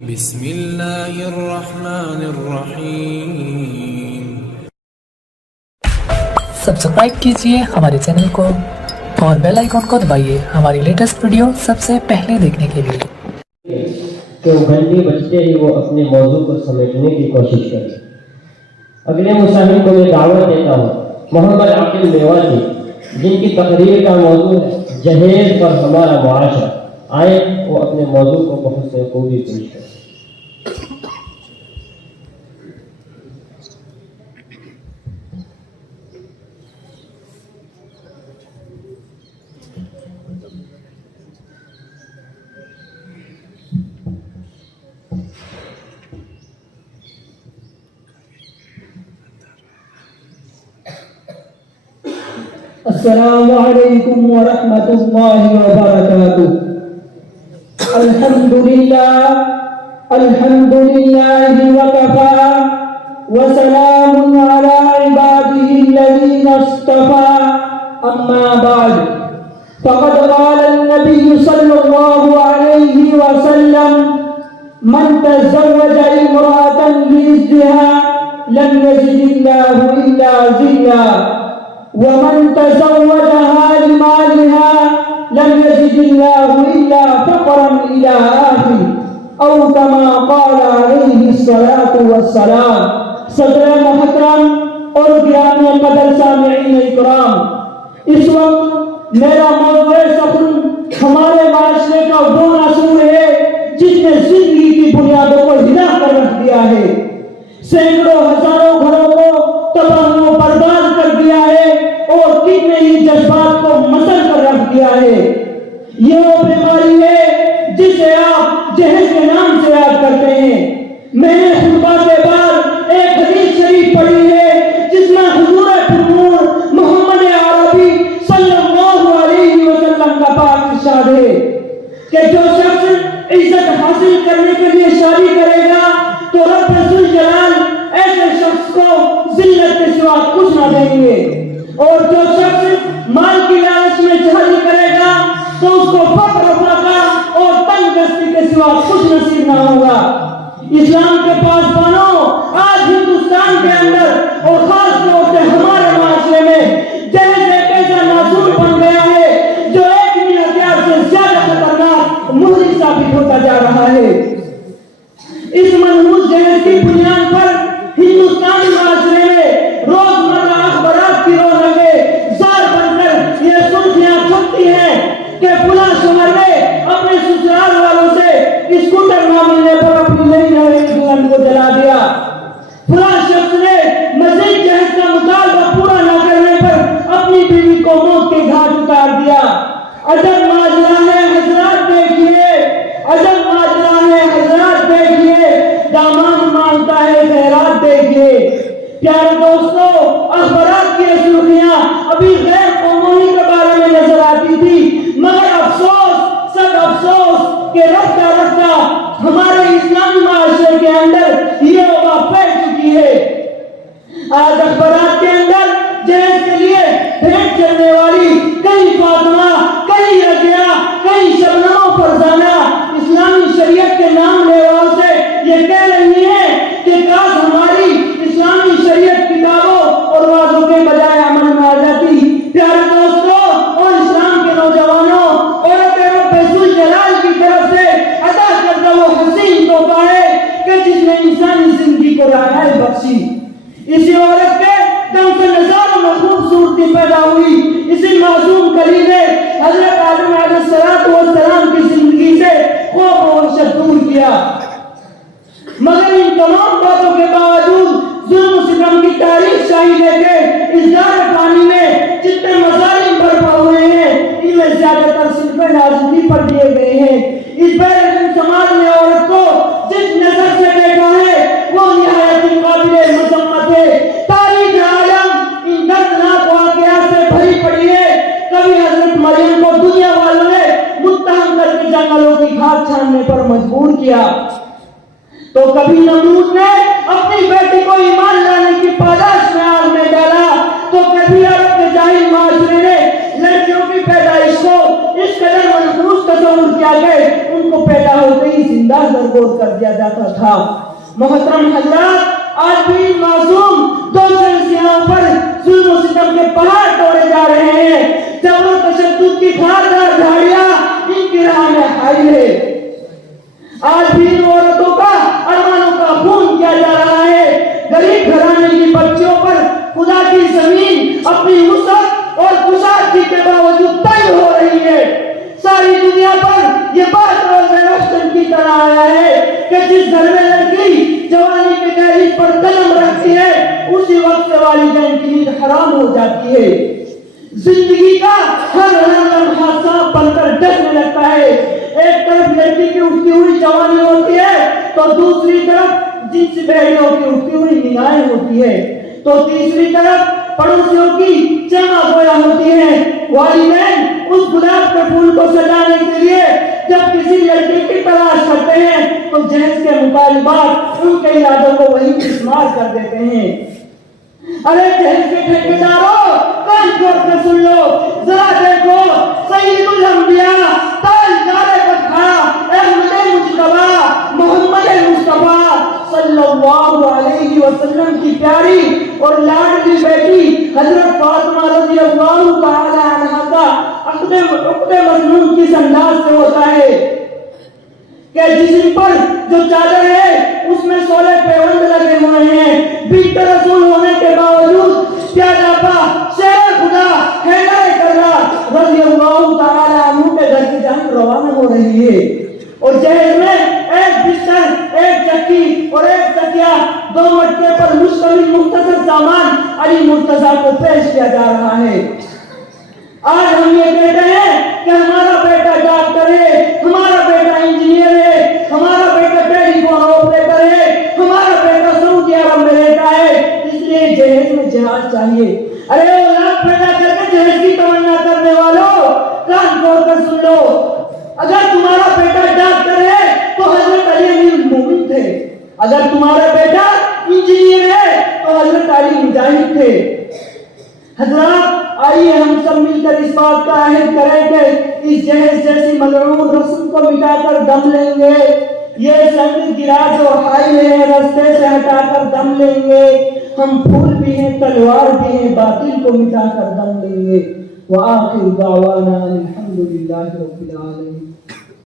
بسم اللہ الرحمن الرحیم۔ سبسکرائب کیجئے ہمارے چینل کو اور بیل آئیکن کو دبائیے ہماری لیٹسٹ ویڈیو سب سے پہلے دیکھنے کے لیے۔ کہ وہ گھنٹی بجتے ہی وہ اپنے موضوع کو سمیٹنے کی کوشش کرے۔ اگلے مصاحب کو میں دعوت دیتا ہوں محمد عاقل میواتی، جن کی تقریر کا موضوع ہے جہیز پر ہمارا معاشرہ۔ آئے وہ اپنے موضوع کو بہت سے خوبی پیش کرے۔ السلام علیکم ورحمۃ اللہ وبرکاتہ۔ الحمد للہ وکفی وسلام علی عباده الذین اصطفی، اما بعد فقد قال النبی صلی اللہ علیہ وسلم من تزوج امرأة لعزها لم يزد اللہ الا ذلا، ومن تزوجها لمالها لم يزد الله إلا فقرا إلى آخر، أو كما قال عليه الصلاة والسلام۔ صدر محترم اور گرامی قدر سامعین اکرام، اس وقت میرا موضوع سخن ہمارے معاشرے کا وہ اصول ہے جس نے زندگی کی بنیادوں کو ہلا کر رکھ دیا ہے، سینکڑوں ہزاروں گھروں کو تباہ و برباد کر دیا ہے اور کتنے ہی جذبات کو مسل کر رکھ دیا ہے۔ یہ وہ بیماری ہے جسے آپ جہیز کے نام سے یاد کرتے ہیں۔ میں نے خطبہ کے بعد ایک حدیث شریف پڑھی ہے جس میں حضور پرنور محمد عربی صلی اللہ علیہ وسلم کا پاک ارشاد ہے کہ جو شخص عزت حاصل کرنے کے لیے شادی کرے گا تو رب ذوالجلال ایسے شخص کو ذلت کے سوا کچھ نہ دیں گے، اور جو شخص مال کی لالچ میں شادی کرے گا تو اس کو فقر و فاقہ اور تنگ دستی کے سوا کچھ نصیب نہ ہوگا۔ اسلام کے پاسبانوں، آج ہندوستان کے اندر اور خاص طور سے ہمارے معاشرے میں جہیز ایک ایسا ناسور بن گیا ہے جو ایک بھی ہتھیار سے زیادہ خطرناک مہلک ثابت ہوتا جا رہا ہے۔ اس منحوس جہیز کی بنیاد پر ہندوستانی معاشرے میں روزمرہ اخبارات کی رونقیں زار بن کر یہ سرخیاں چھپتی ہیں کہ فلاں شوہر نے اپنے سسرال والوں سے اسکوٹر نہ ملنے پر اپنی نئی دلہن کو جلا دیا، فلاں شخص نے مزید جہیز کا مطالبہ پورا نہ کرنے پر اپنی بیوی کو موت کے گھاٹ اتار دیا۔ عجب ماجرا ہے حضرات، دیکھیے، عجب ماجرا ہے حضرات، دیکھیے، داماد مانگتا ہے خیرات، دیکھیے۔ پیارے دوستو، اخبارات کی سرخیاں ابھی غیر قومی کے بارے میں نظر آتی تھی، مگر افسوس، سب افسوس کہ رفتہ رفتہ ہمارے اسلامی معاشرے کے اندر یہ وبا پھیل چکی ہے۔ آج اخبارات کے اندر جہیز کے لیے بھیٹ چلنے والی کئی فاطمہ، کئی رضیہ، کئی شبنم و فرزانہ اسلامی شریعت کے نام لیواؤں سے یہ کہہ رہی ہیں کہ کاش ہماری اسلامی شریعت کتابوں اور وعظوں کے بجائے عمل میں آ جاتی۔ پیارے دوستوں اور اسلام کے نوجوانوں، عورت رب ذوالجلال کی طرف سے عطا کردہ وہ حسین تحفہ ہے کہ جس نے انسانی زندگی کو رہنمائی بخشی۔ اسی عورت کے دم سے نظاروں میں خوبصورتی پیدا ہوئی، اسی معصوم کلی نے حضرت آدم علیہ السلام کی زندگی سے خوف و وحشت دور کیا۔ مگر ان تمام باتوں کے باوجود ظلم و ستم کی تاریخ شاہی لے کے اس دار فانی میں جتنے مظالم برپا ہوئے ہیں ان میں زیادہ تر صرف نازکی پر دیے گئے ہیں۔ اس بے رحم سماج نے عورت کو جس نظر سے دیکھا ہے وہ نہایت قابل مذمت ہے۔ تاریخ عالم ان دردناک واقعات سے بھری پڑی ہے۔ کبھی حضرت مریم کو دنیا والوں نے متہم کر کے جنگلوں کی کھاد چھاننے پر مجبور کیا، تو کبھی نمرود نے اپنی بیٹی کو ایمان لانے کی پاداش میں آگ میں ڈالا، تو کبھی عرب کے جاہل معاشرے نے لڑکیوں کی پیدائش کو اس قدر منحوس تصور کیا کہ ان کو پیدا ہوتے ہی زندہ درگور کر دیا جاتا تھا۔ محترم حضرات، آج بھی معصوم دوسرے سیاحوں پر ظلم و ستم کے پہاڑ توڑے جا رہے ہیں۔ جبر و تشدد کی خاردار جھاڑیاں ان کی راہ میں حائل ہے۔ آج بھی ان عورتوں کا ارمانوں کا خون کیا جا رہا ہے۔ غریب گھرانے کی بچیوں پر خدا کی زمین اپنی وسعت اور کشادگی کے باوجود تنگ ہو رہی ہے۔ ساری دنیا پر یہ بات روز روشن کی طرح آیا ہے کہ جس گھر میں لڑکی جوانی کے دہلیز پر قدم رکھتی ہے، اسی وقت سے والدین کی نیند حرام ہو جاتی ہے۔ زندگی کا ہر لمحہ سانپ بن کر ڈسنے لگتا ہے۔ ایک طرف لڑکی کی اٹھتی ہوئی جوانی ہوتی ہے تو دوسری طرف جنسی بہریوں کی اٹھتی ہوئی نگاہیں ہوتی ہے، تو تیسری طرف پڑوسیوں کی چمہ گویا ہوتی ہے۔ والدین اس گلاب کے پھول کو سجانے کے لیے جب کسی لڑکی کی تلاش کرتے ہیں تو جہیز کے مطالبات ان کے ارادوں کو وہی شمار کر دیتے ہیں۔ ارے جہیز کے ٹھیکیداروں، کان کھول کر سن لو، ذرا دیکھو سید الانبیاء تاجدار بطحا احمد مجتبی محمد مصطفیٰ صلی اللہ علیہ وسلم کی پیاری اور لاڈلی بیٹی حضرت فاطمہ رضی اللہ تعالی عنہا کا عقد مظنون کس انداز سے ہوتا ہے کہ جسم پر جو چادر ہے اس میں 16 پیوند لگے ہوئے ہیں۔ بنت رسول ہونے کے باوجود پیارا پا شیر خدا حیدر کررا رضی اللہ تعالی عنہ کے گھر کی جانب روانہ ہو رہی ہے، اور جہیز میں ایک بستر، ایک چکی اور ایک تکیہ، 2 مٹکے پر مشتمل مختصر سامان علی مرتضیٰ کو پیش کیا جا رہا ہے۔ آج ہم یہ کہتے ہیں کہ ہمارا بیٹا ڈاکٹر ہے، ہمارا بیٹا انجینئر ہے، ہمارا بیٹا ٹیلی فون آپریٹر ہے، ہمارا بیٹا سعودی عرب میں رہتا ہے، اس لیے جہیز میں جہاز چاہیے۔ ارے اولاد پیدا کر کے جہیز کی تمنا کرنے والوں، کان کھول کر سن لو، اگر تمہارا بیٹا ڈاکٹر ہے تو حضرت علی امیر المومنین تھے، اگر تمہارا بیٹا انجینئر ہے تو حضرت علی مجاہد تھے۔ حضرات، آئیے ہم سب مل کر اس بات کا عہد کریں کہ اس جہیز جیسی ملعون رسم کو مٹا کر دم لیں گے۔ یہ سنگ گرا جو حائل ہے رستے سے ہٹا کر دم لیں گے۔ ہم پھول بھی ہیں، تلوار بھی ہیں، باطل کو مٹا کر دم لیں گے۔ وآخر دعوانا الحمدللہ رب العالمین۔